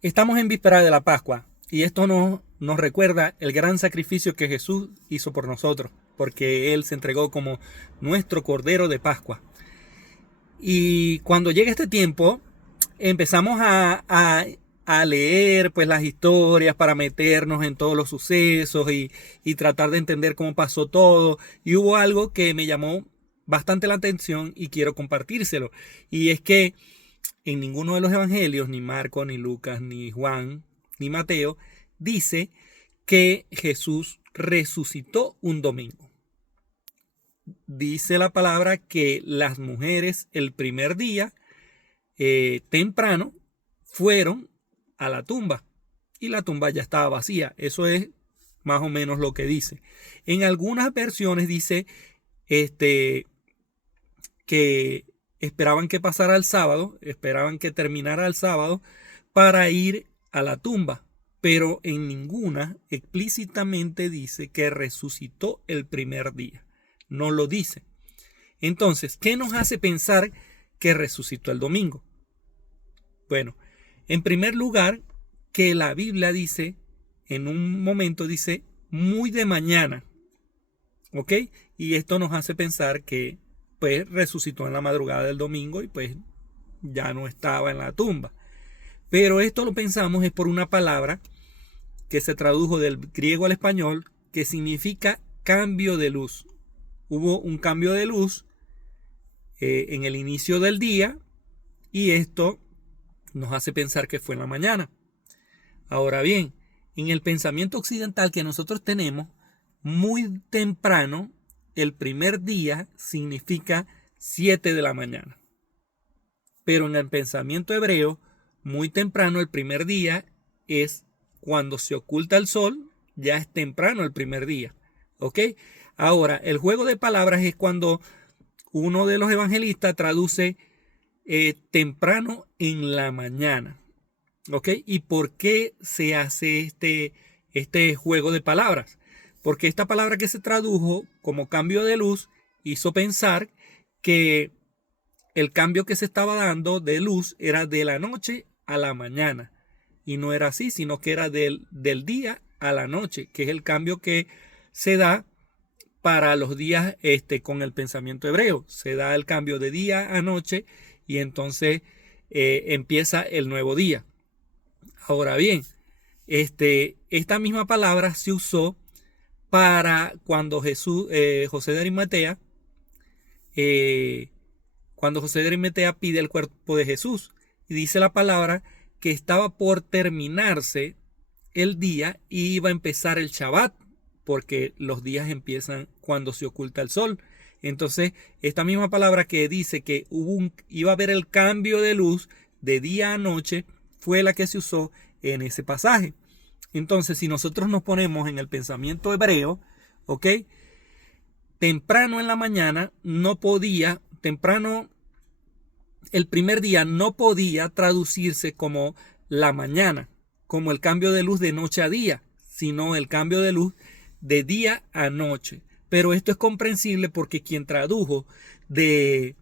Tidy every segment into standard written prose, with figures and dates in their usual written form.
Estamos en víspera de la Pascua y esto nos recuerda el gran sacrificio que Jesús hizo por nosotros, porque Él se entregó como nuestro Cordero de Pascua. Y cuando llega este tiempo, empezamos a leer pues las historias para meternos en todos los sucesos y tratar de entender cómo pasó todo. Y hubo algo que me llamó bastante la atención y quiero compartírselo. Y es que en ninguno de los evangelios, ni Marcos, ni Lucas, ni Juan, ni Mateo, dice que Jesús resucitó un domingo. Dice la palabra que las mujeres el primer día, temprano, fueron a la tumba y la tumba ya estaba vacía. Eso es más o menos lo que dice. En algunas versiones dice que esperaban que pasara el sábado, esperaban que terminara el sábado para ir a la tumba, pero en ninguna explícitamente dice que resucitó el primer día. No lo dice. Entonces, ¿qué nos hace pensar que resucitó el domingo? Bueno, en primer lugar, que la Biblia dice, en un momento dice, muy de mañana, ¿ok? Y esto nos hace pensar que pues resucitó en la madrugada del domingo y pues ya no estaba en la tumba. Pero esto lo pensamos es por una palabra que se tradujo del griego al español que significa cambio de luz. Hubo un cambio de luz en el inicio del día y esto nos hace pensar que fue en la mañana. Ahora bien, en el pensamiento occidental que nosotros tenemos, muy temprano, el primer día significa 7 de la mañana. Pero en el pensamiento hebreo, muy temprano, el primer día es cuando se oculta el sol, ya es temprano el primer día. ¿Ok? Ahora, el juego de palabras es cuando uno de los evangelistas traduce temprano en la mañana. ¿Ok? ¿Y por qué se hace este juego de palabras? Porque esta palabra que se tradujo como cambio de luz hizo pensar que el cambio que se estaba dando de luz era de la noche a la mañana. Y no era así, sino que era del día a la noche, que es el cambio que se da para los días con el pensamiento hebreo. Se da el cambio de día a noche y entonces empieza el nuevo día. Ahora bien, esta misma palabra se usó para cuando José de Arimatea, cuando José de Arimatea pide el cuerpo de Jesús. Y dice la palabra que estaba por terminarse el día y iba a empezar el Shabbat, porque los días empiezan cuando se oculta el sol. Entonces, esta misma palabra que dice que iba a haber el cambio de luz de día a noche, fue la que se usó en ese pasaje. Entonces, si nosotros nos ponemos en el pensamiento hebreo, ¿ok? Temprano en la mañana temprano el primer día no podía traducirse como la mañana, como el cambio de luz de noche a día, sino el cambio de luz de día a noche. Pero esto es comprensible porque quien tradujo del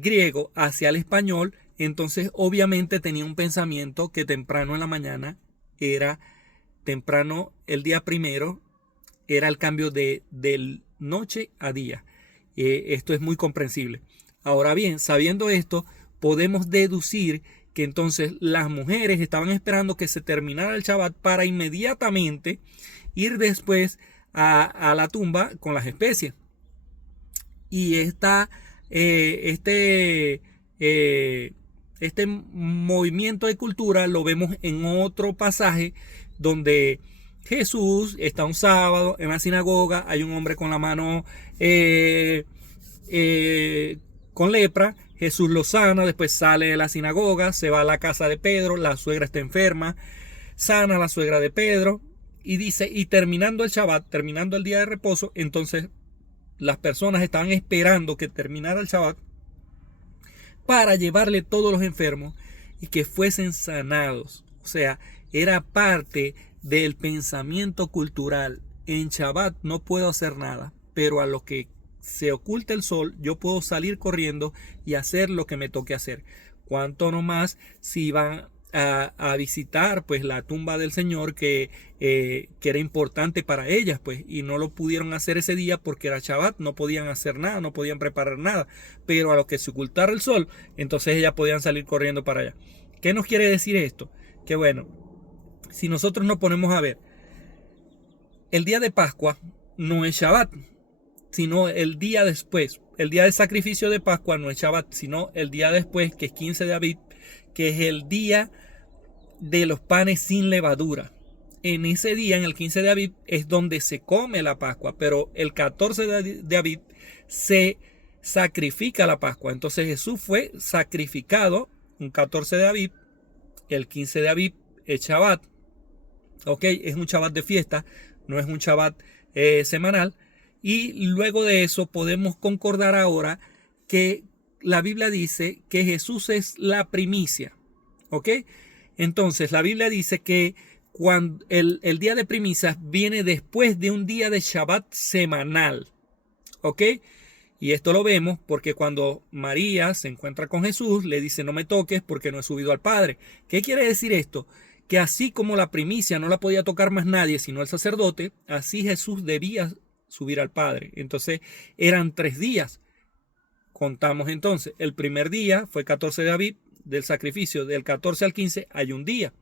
griego hacia el español, entonces obviamente tenía un pensamiento que temprano en la mañana era temprano el día primero, era el cambio de noche a día. Esto es muy comprensible. Ahora bien, sabiendo esto, podemos deducir que entonces las mujeres estaban esperando que se terminara el Shabbat para inmediatamente ir después a la tumba con las especias. Y este movimiento de cultura lo vemos en otro pasaje donde Jesús está un sábado en la sinagoga, hay un hombre con la mano con lepra, Jesús lo sana, después sale de la sinagoga, se va a la casa de Pedro, la suegra está enferma, sana a la suegra de Pedro y dice, y terminando el Shabbat, terminando el día de reposo, entonces las personas estaban esperando que terminara el Shabbat para llevarle todos los enfermos y que fuesen sanados. O sea, era parte del pensamiento cultural. En Shabbat no puedo hacer nada, pero a lo que se oculta el sol, yo puedo salir corriendo y hacer lo que me toque hacer. cuánto no más si iban a visitar pues la tumba del Señor que era importante para ellas, pues, y no lo pudieron hacer ese día porque era Shabbat, no podían hacer nada, no podían preparar nada, pero a lo que se ocultara el sol, entonces ellas podían salir corriendo para allá. ¿Qué nos quiere decir esto? Que bueno, si nosotros nos ponemos a ver, el día de Pascua no es Shabbat, sino el día después. El día del sacrificio de Pascua no es Shabbat, sino el día después, que es 15 de Abib, que es el día de los panes sin levadura. En ese día, en el 15 de Abib, es donde se come la Pascua, pero el 14 de Abib se sacrifica la Pascua. Entonces Jesús fue sacrificado un 14 de Abib, el 15 de Abib es Shabbat. Ok, es un Shabbat de fiesta, no es un Shabbat semanal. Y luego de eso podemos concordar ahora que la Biblia dice que Jesús es la primicia. ¿Ok? Entonces la Biblia dice que cuando el día de primicias viene después de un día de Shabbat semanal. ¿Ok? Y esto lo vemos porque cuando María se encuentra con Jesús, le dice: no me toques porque no he subido al Padre. ¿Qué quiere decir esto? Que así como la primicia no la podía tocar más nadie sino el sacerdote, así Jesús debía subir al Padre. Entonces eran 3 días. Contamos entonces, el primer día fue 14 de Abib, del sacrificio del 14 al 15 hay un día.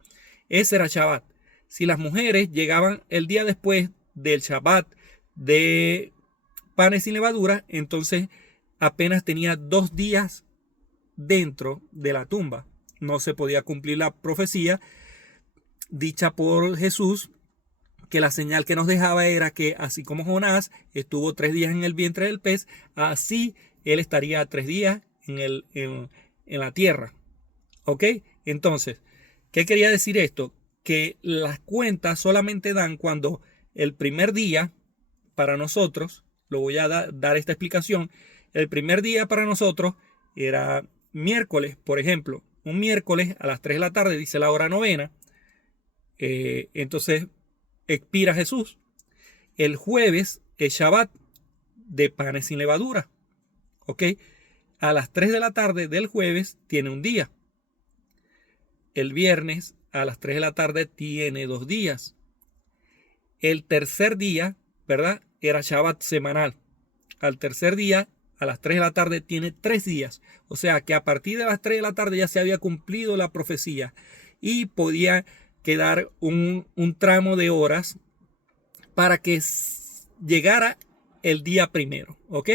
Ese era Shabbat. Si las mujeres llegaban el día después del Shabbat de panes sin levadura, entonces apenas tenía 2 días dentro de la tumba. No se podía cumplir la profecía dicha por Jesús, que la señal que nos dejaba era que así como Jonás estuvo 3 días en el vientre del pez, así él estaría 3 días en la tierra. ¿Ok? Entonces, ¿qué quería decir esto? Que las cuentas solamente dan cuando el primer día para nosotros, lo voy a dar esta explicación, el primer día para nosotros era miércoles, por ejemplo. Un miércoles a las 3 de la tarde, dice la hora novena. Entonces expira Jesús. El jueves es Shabbat de panes sin levadura. ¿Ok? A las 3 de la tarde del jueves tiene un día. El viernes a las 3 de la tarde tiene 2 días. El tercer día, ¿verdad? Era Shabbat semanal. Al tercer día, a las 3 de la tarde, tiene 3 días. O sea que a partir de las 3 de la tarde ya se había cumplido la profecía y podía quedar un tramo de horas para que llegara el día primero. ¿Ok?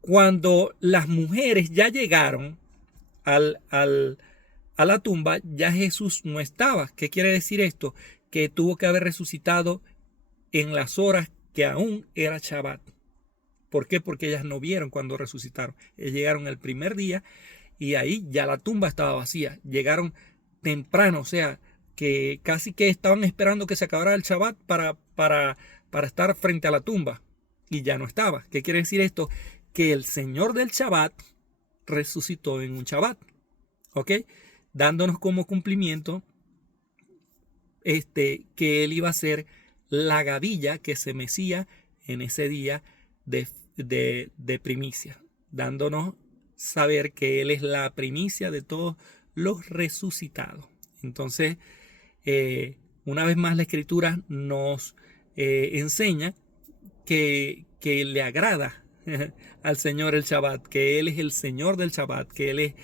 Cuando las mujeres ya llegaron a la tumba, ya Jesús no estaba. ¿Qué quiere decir esto? Que tuvo que haber resucitado en las horas que aún era Shabbat. ¿Por qué? Porque ellas no vieron cuando resucitaron. Ellas llegaron el primer día y ahí ya la tumba estaba vacía. Llegaron temprano, o sea, que casi que estaban esperando que se acabara el Shabbat para estar frente a la tumba. Y ya no estaba. ¿Qué quiere decir esto? Que el Señor del Shabbat resucitó en un Shabbat. ¿Ok? Dándonos como cumplimiento que Él iba a ser la gavilla que se mecía en ese día de primicia, dándonos saber que Él es la primicia de todos los resucitados. Entonces, una vez más la Escritura nos enseña que le agrada al Señor el Shabbat, que Él es el Señor del Shabbat, que Él es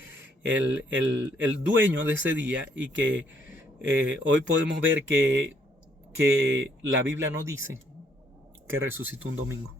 el dueño de ese día y que hoy podemos ver que la Biblia no dice que resucitó un domingo.